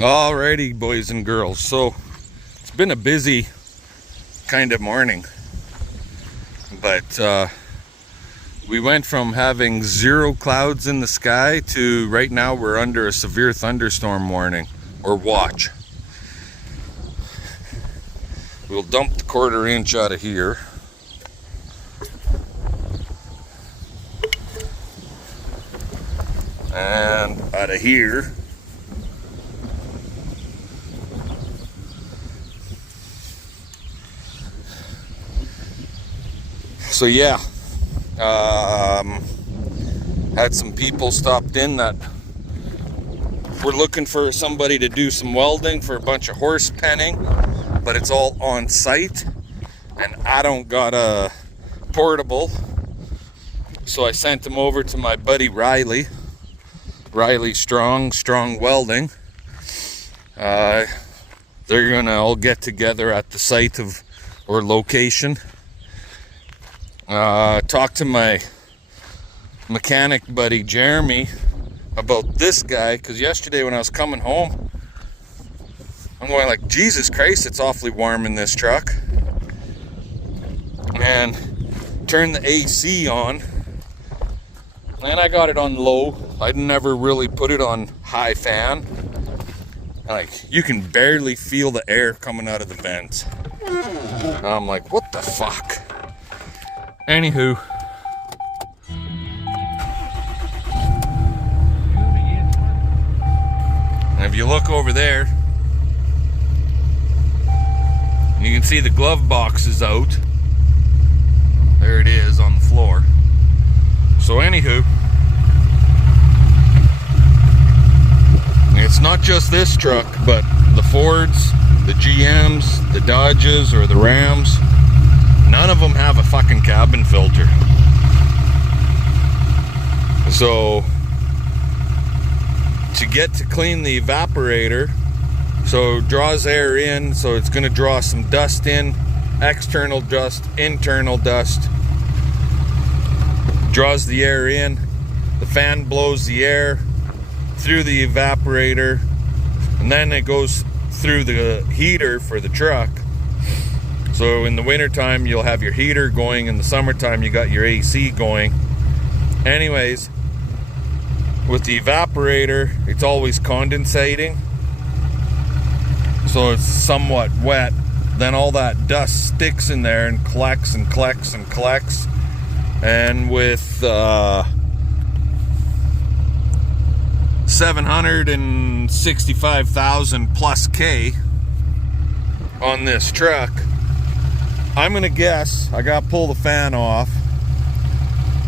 Alrighty, boys and girls, so it's been a busy kind of morning, but we went from having 0 clouds in the sky to right now we're under a severe thunderstorm warning or watch. We'll dump the 1/4 inch out of here. And out of here. So yeah, had some people stopped in that were looking for somebody to do some welding for a bunch of horse penning, but it's all on site and I don't got a portable, so I sent them over to my buddy Riley Strong Welding. They're gonna all get together at the site of or location. Talked to my mechanic buddy Jeremy about this guy, because yesterday when I was coming home, I'm going like, Jesus Christ, it's awfully warm in this truck. And turned the AC on, and I got it on low. I'd never really put it on high fan. Like, you can barely feel the air coming out of the vents. And I'm like, what the fuck? Anywho, and if you look over there, you can see the glove box is out. There it is on the floor. So anywho, it's not just this truck, but the Fords, the GMs, the Dodges, or the Rams, none of them have a fucking cabin filter. So to get to clean the evaporator, so it draws air in, so it's going to draw some dust in, external dust, internal dust, draws the air in, the fan blows the air through the evaporator, and then it goes through the heater for the truck. So in the wintertime, you'll have your heater going. In the summertime, you got your AC going. Anyways, with the evaporator, it's always condensating. So it's somewhat wet. Then all that dust sticks in there and collects and collects and collects. And with 765,000 plus K on this truck, I'm gonna guess I gotta pull the fan off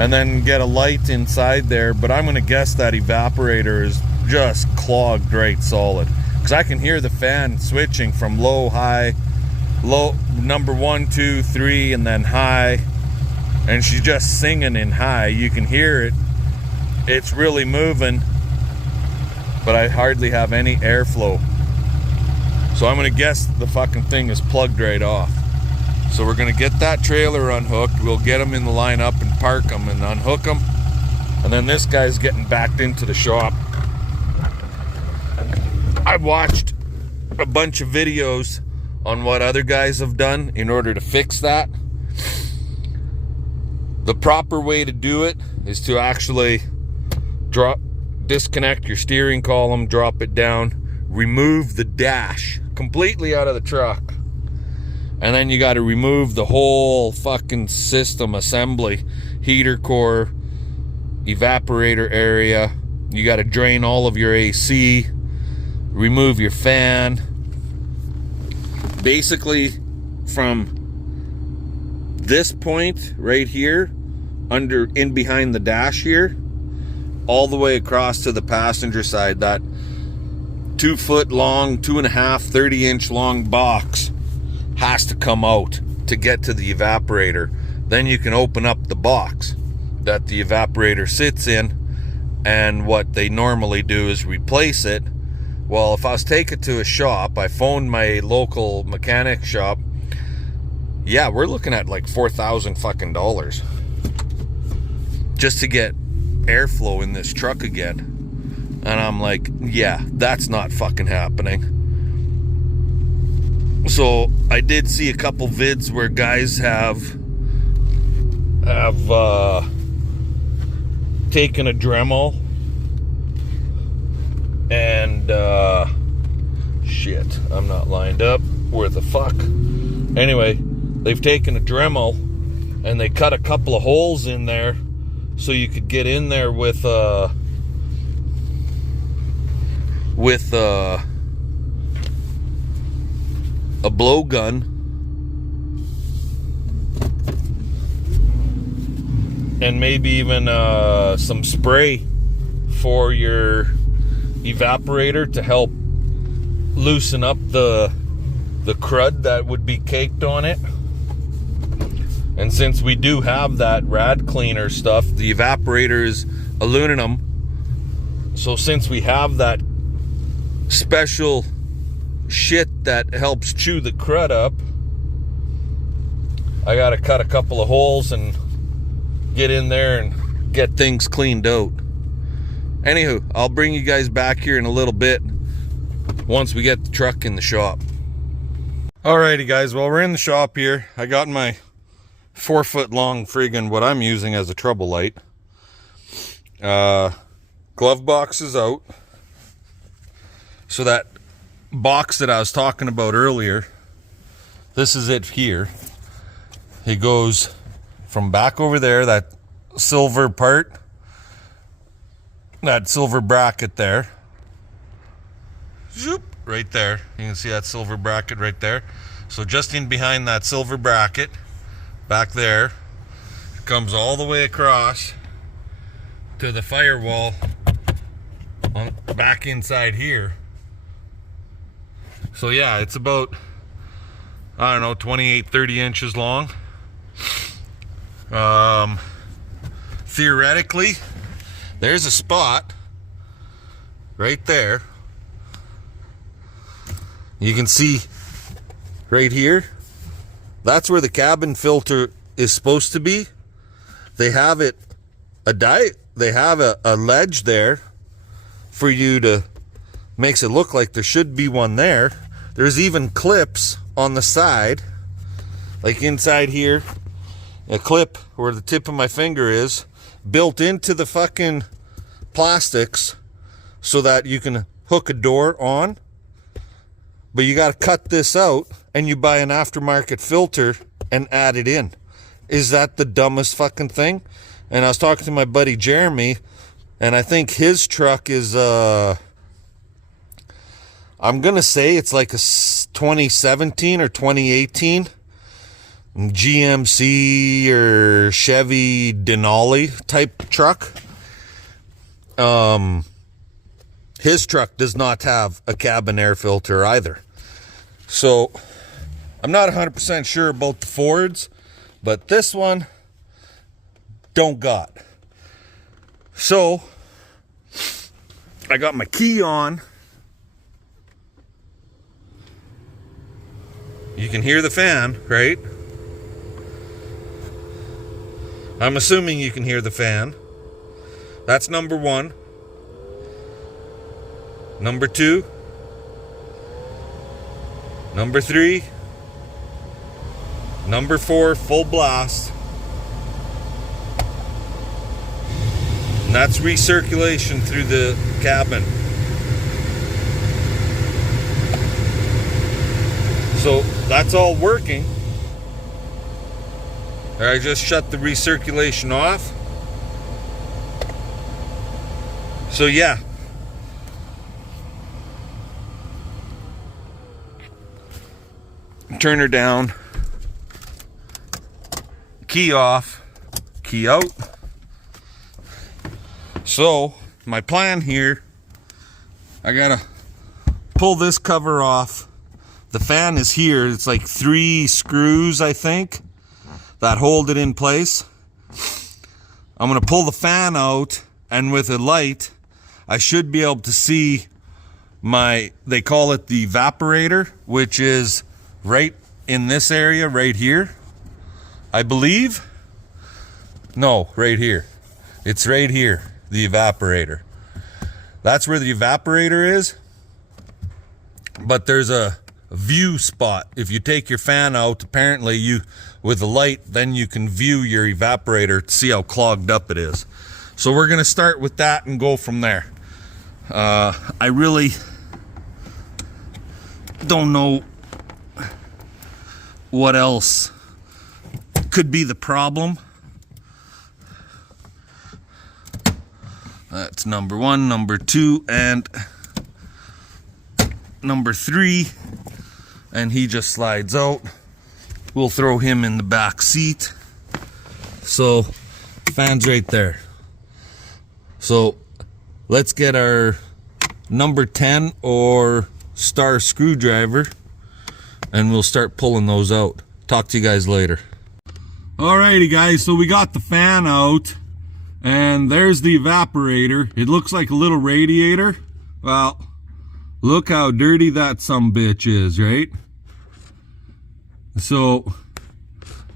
and then get a light inside there, but I'm gonna guess that evaporator is just clogged right solid, because I can hear the fan switching from low, high, low, number 1, 2, 3, and then high, and she's just singing in high. You can hear it. It's really moving, but I hardly have any airflow. So I'm gonna guess the fucking thing is plugged right off. So we're gonna get that trailer unhooked. We'll get them in the lineup and park them and unhook them. And then this guy's getting backed into the shop. I watched a bunch of videos on what other guys have done in order to fix that. The proper way to do it is to actually disconnect your steering column, drop it down, remove the dash completely out of the truck. And then you got to remove the whole fucking system assembly, heater core, evaporator area. You got to drain all of your AC, remove your fan. Basically, from this point right here, in behind the dash here, all the way across to the passenger side, that 2 foot long, 2.5, 30-inch long box has to come out to get to the evaporator. Then you can open up the box that the evaporator sits in, and what they normally do is replace it. Well, if I was taking it to a shop, I phoned my local mechanic shop. Yeah, we're looking at like $4,000 fucking dollars just to get airflow in this truck again. And I'm like, yeah, that's not fucking happening. So I did see a couple vids where guys have taken a Dremel and shit, I'm not lined up. Where the fuck? Anyway, they've taken a Dremel and they cut a couple of holes in there so you could get in there with a blowgun and maybe even some spray for your evaporator to help loosen up the crud that would be caked on it. And since we do have that rad cleaner stuff, the evaporator is aluminum, so since we have that special shit that helps chew the crud up, I gotta cut a couple of holes and get in there and get things cleaned out. Anywho, I'll bring you guys back here in a little bit once we get the truck in the shop. Alrighty guys, well, we're in the shop here. I got my 4-foot long friggin' what I'm using as a trouble light. Glove box is out. So that box that I was talking about earlier, this is it here. It goes from back over there, that silver part, that silver bracket there. Zoop, right there. You can see that silver bracket right there. So just in behind that silver bracket, back there, it comes all the way across to the firewall on back inside here. So yeah, it's about, I don't know, 28, 30 inches long. Theoretically, there's a spot right there. You can see right here, that's where the cabin filter is supposed to be. They have it they have a ledge there for you to, makes it look like there should be one there. There's even clips on the side, like inside here, a clip where the tip of my finger is, built into the fucking plastics so that you can hook a door on. But you got to cut this out and you buy an aftermarket filter and add it in. Is that the dumbest fucking thing? And I was talking to my buddy Jeremy, and I think his truck is I'm gonna say it's like a 2017 or 2018 GMC or Chevy Denali type truck. His truck does not have a cabin air filter either. So I'm not 100% sure about the Fords, but this one don't got. So I got my key on. You can hear the fan, right? I'm assuming you can hear the fan. That's number one. Number two. Number three. Number four, full blast. And that's recirculation through the cabin. So that's all working. I just shut the recirculation off. So yeah. Turn her down. Key off. Key out. So my plan here, I gotta pull this cover off. The fan is here. It's like 3 screws, I think, that hold it in place. I'm gonna pull the fan out, and with a light I should be able to see my, they call it the evaporator, which is right in this area right here, I believe. No, right here. It's right here, the evaporator. That's where the evaporator is. But there's a view spot. If you take your fan out, apparently you, with the light, then you can view your evaporator to see how clogged up it is. So we're gonna start with that and go from there. I really don't know what else could be the problem. That's number 1, number 2, and number 3. And he just slides out. We'll throw him in the back seat. So, fan's right there. So, let's get our number 10 or star screwdriver, and we'll start pulling those out. Talk to you guys later. Alrighty guys, so we got the fan out, and there's the evaporator. It looks like a little radiator. Well, look how dirty that sumbitch is, right? So,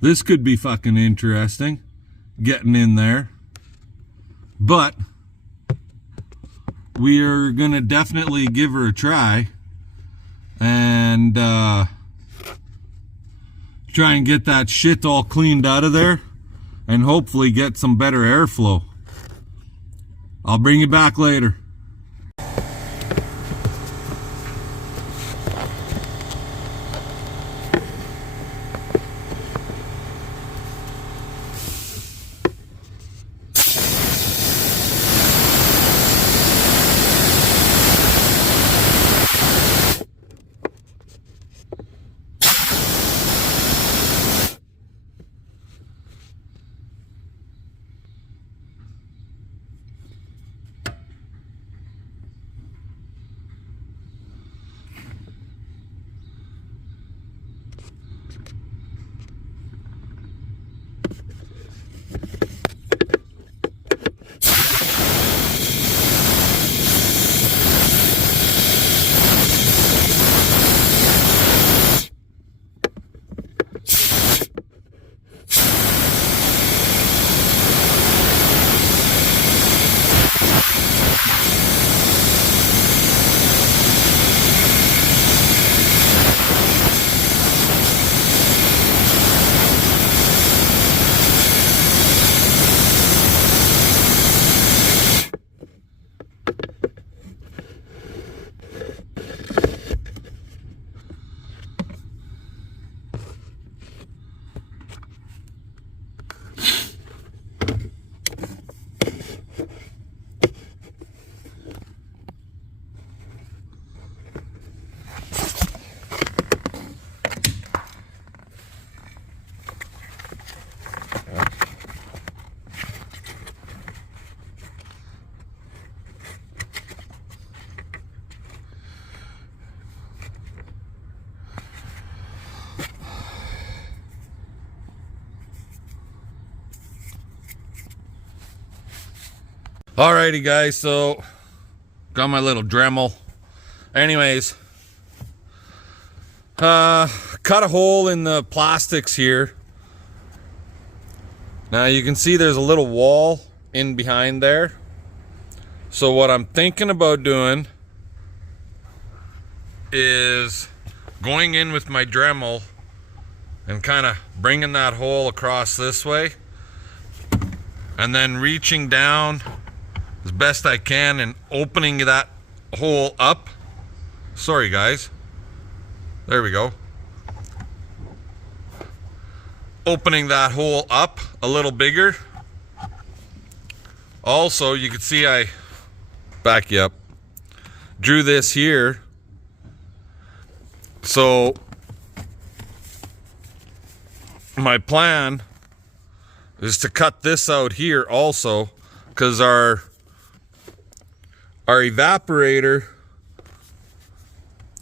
this could be fucking interesting, getting in there. But, we are gonna definitely give her a try. And, try and get that shit all cleaned out of there. And hopefully get some better airflow. I'll bring you back later. Alrighty guys, so got my little Dremel. Anyways, cut a hole in the plastics here. Now you can see there's a little wall in behind there. So what I'm thinking about doing is going in with my Dremel and kind of bringing that hole across this way, and then reaching down as best I can and opening that hole up. Sorry guys, there we go. Opening that hole up a little bigger. Also, you can see I back you up, drew this here. So my plan is to cut this out here also, because our evaporator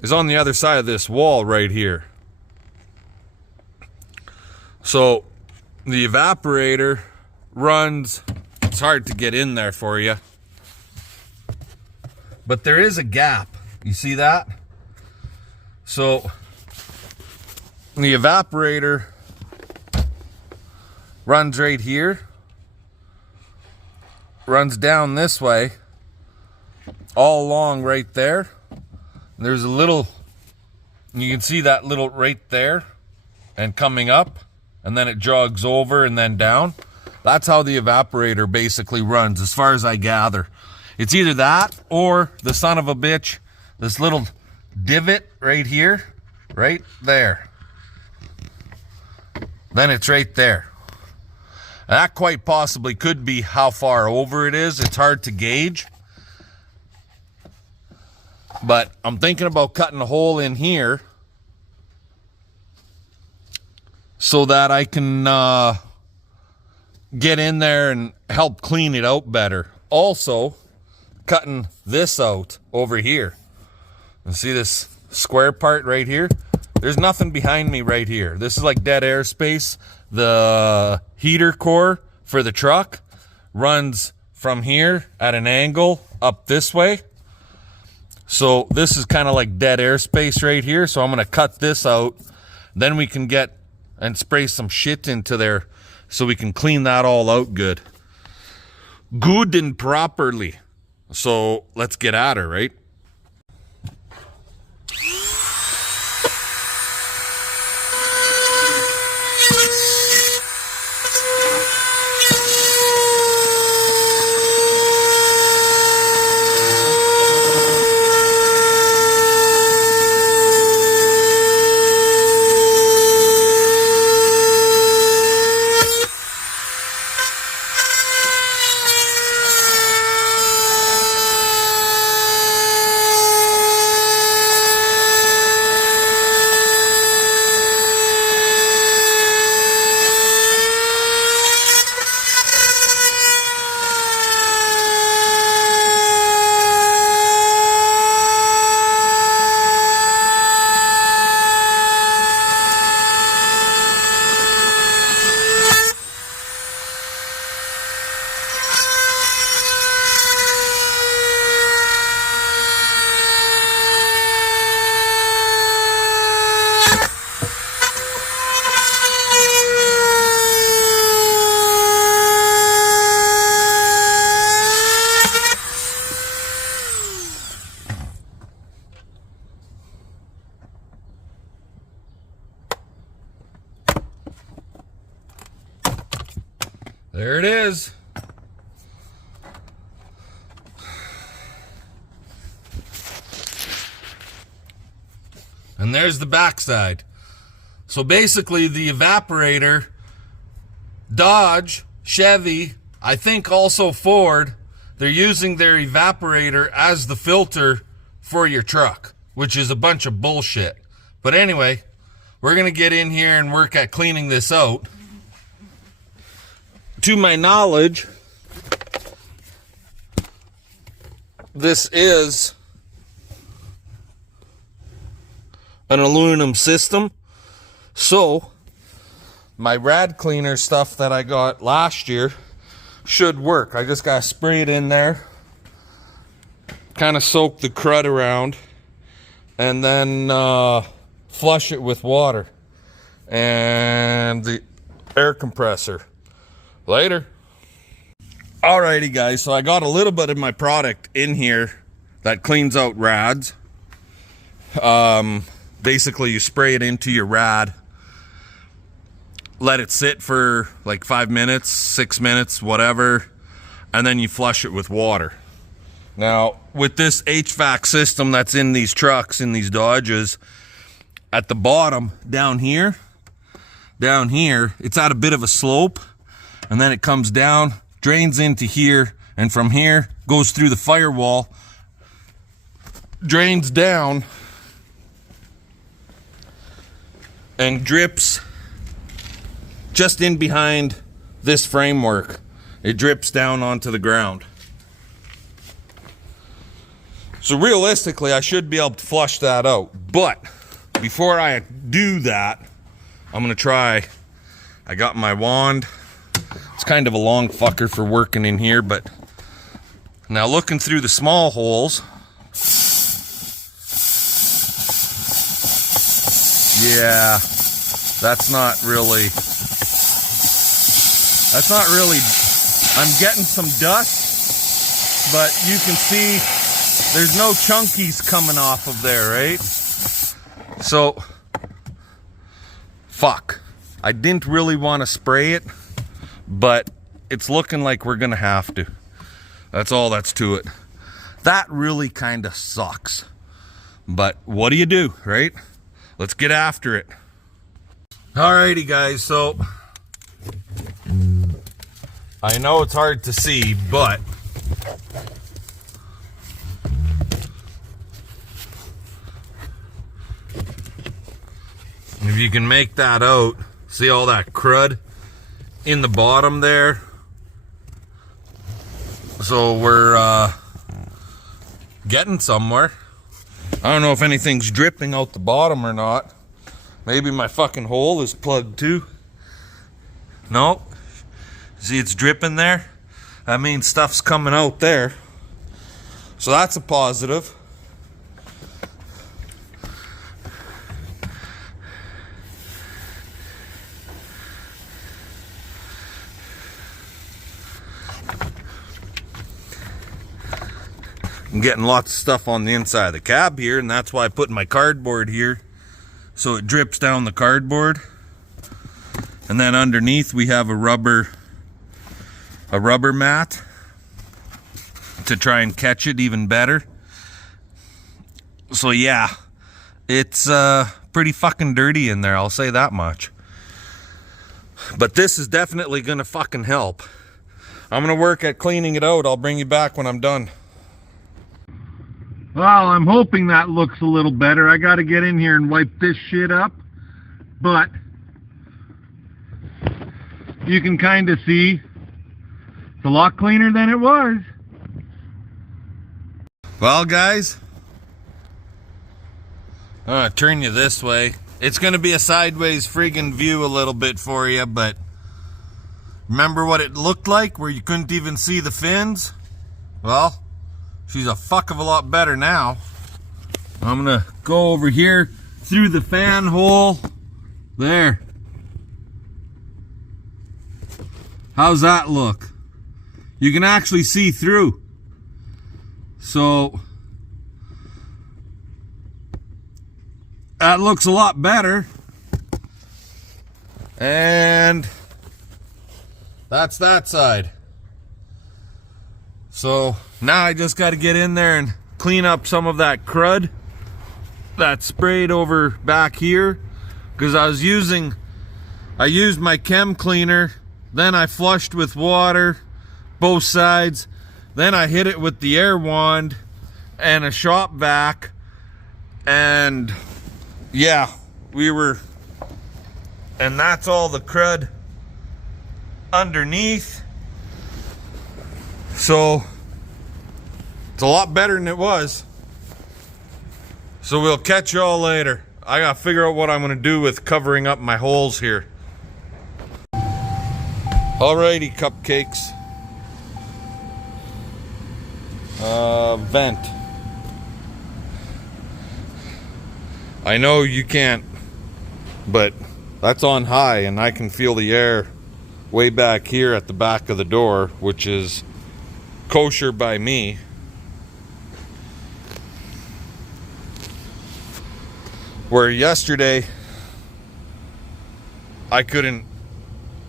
is on the other side of this wall right here. So the evaporator runs, it's hard to get in there for you, but there is a gap. You see that? So the evaporator runs right here, runs down this way, all along right there. There's a little, you can see that little right there and coming up, and then it jogs over and then down. That's how the evaporator basically runs, as far as I gather. It's either that or the son of a bitch, this little divot right here, right there. Then it's right there. That quite possibly could be how far over it is. It's hard to gauge. But I'm thinking about cutting a hole in here so that I can get in there and help clean it out better. Also, cutting this out over here. And see this square part right here? There's nothing behind me right here. This is like dead air space. The heater core for the truck runs from here at an angle up this way. So this is kind of like dead air space right here. So I'm going to cut this out. Then we can get and spray some shit into there so we can clean that all out good. Good and properly. So let's get at her, right? There it is. And there's the backside. So basically the evaporator, Dodge, Chevy, I think also Ford, they're using their evaporator as the filter for your truck, which is a bunch of bullshit. But anyway, we're going to get in here and work at cleaning this out. To my knowledge, this is an aluminum system. So my rad cleaner stuff that I got last year should work. I just gotta spray it in there, kind of soak the crud around, and then flush it with water and the air compressor. Later. Alrighty guys, so I got a little bit of my product in here that cleans out rads. Basically you spray it into your rad, let it sit for like 5 minutes, 6 minutes, whatever, and then you flush it with water. Now with this HVAC system that's in these trucks, in these Dodges, at the bottom down here, it's at a bit of a slope. And then it comes down, drains into here, and from here goes through the firewall, drains down, and drips just in behind this framework. It drips down onto the ground. So realistically, I should be able to flush that out. But before I do that, I'm gonna try. I got my wand. It's kind of a long fucker for working in here, but now looking through the small holes, yeah, that's not really, I'm getting some dust, but you can see there's no chunkies coming off of there, right? So, fuck. I didn't really want to spray it, but it's looking like we're gonna have to. That's all that's to it. That really kind of sucks. But what do you do, right? Let's get after it. Alrighty guys, so I know it's hard to see, but if you can make that out, see all that crud in the bottom there? So we're getting somewhere. I don't know if anything's dripping out the bottom or not. Maybe my fucking hole is plugged too. No. See, it's dripping there. That means stuff's coming out there. So that's a positive. I'm getting lots of stuff on the inside of the cab here, and that's why I put my cardboard here, so it drips down the cardboard. And then underneath we have a rubber mat to try and catch it even better. So yeah, it's pretty fucking dirty in there, I'll say that much. But this is definitely gonna fucking help. I'm gonna work at cleaning it out. I'll bring you back when I'm done. Well, I'm hoping that looks a little better. I gotta get in here and wipe this shit up, but you can kind of see it's a lot cleaner than it was. Well guys, I'm gonna turn you this way. It's gonna be a sideways friggin' view a little bit for you, but remember what it looked like where you couldn't even see the fins? Well, she's a fuck of a lot better now. I'm gonna go over here through the fan hole. There. How's that look? You can actually see through. So that looks a lot better. And that's that side. So now I just got to get in there and clean up some of that crud that sprayed over back here, because I used my chem cleaner, then I flushed with water both sides, then I hit it with the air wand and a shop vac, and yeah, and that's all the crud underneath. So it's a lot better than it was. So we'll catch y'all later. I gotta figure out what I'm gonna do with covering up my holes here. Alrighty, cupcakes. Vent. I know you can't, but that's on high and I can feel the air way back here at the back of the door, which is kosher by me. Where yesterday I couldn't,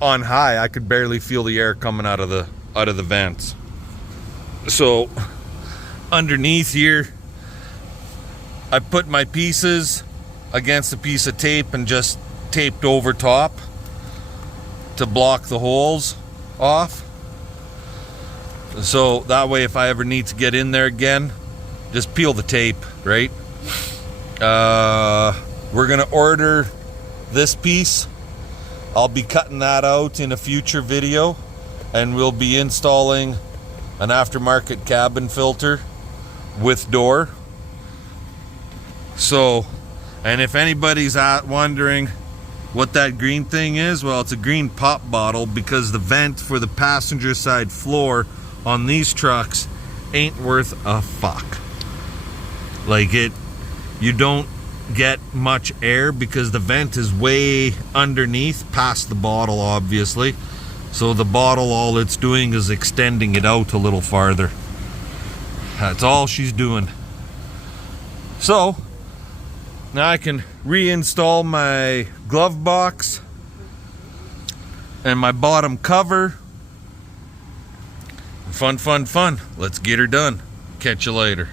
on high I could barely feel the air coming out of the vents. So underneath here I put my pieces against a piece of tape and just taped over top to block the holes off. So that way if I ever need to get in there again, just peel the tape, right? We're gonna order this piece. I'll be cutting that out in a future video, and we'll be installing an aftermarket cabin filter with door. So, and if anybody's wondering what that green thing is, well, it's a green pop bottle, because the vent for the passenger side floor on these trucks ain't worth a fuck. Like, you don't get much air because the vent is way underneath, past the bottle obviously. So the bottle, all it's doing is extending it out a little farther. That's all she's doing. So now I can reinstall my glove box and my bottom cover. Fun, fun, fun. Let's get her done. Catch you later.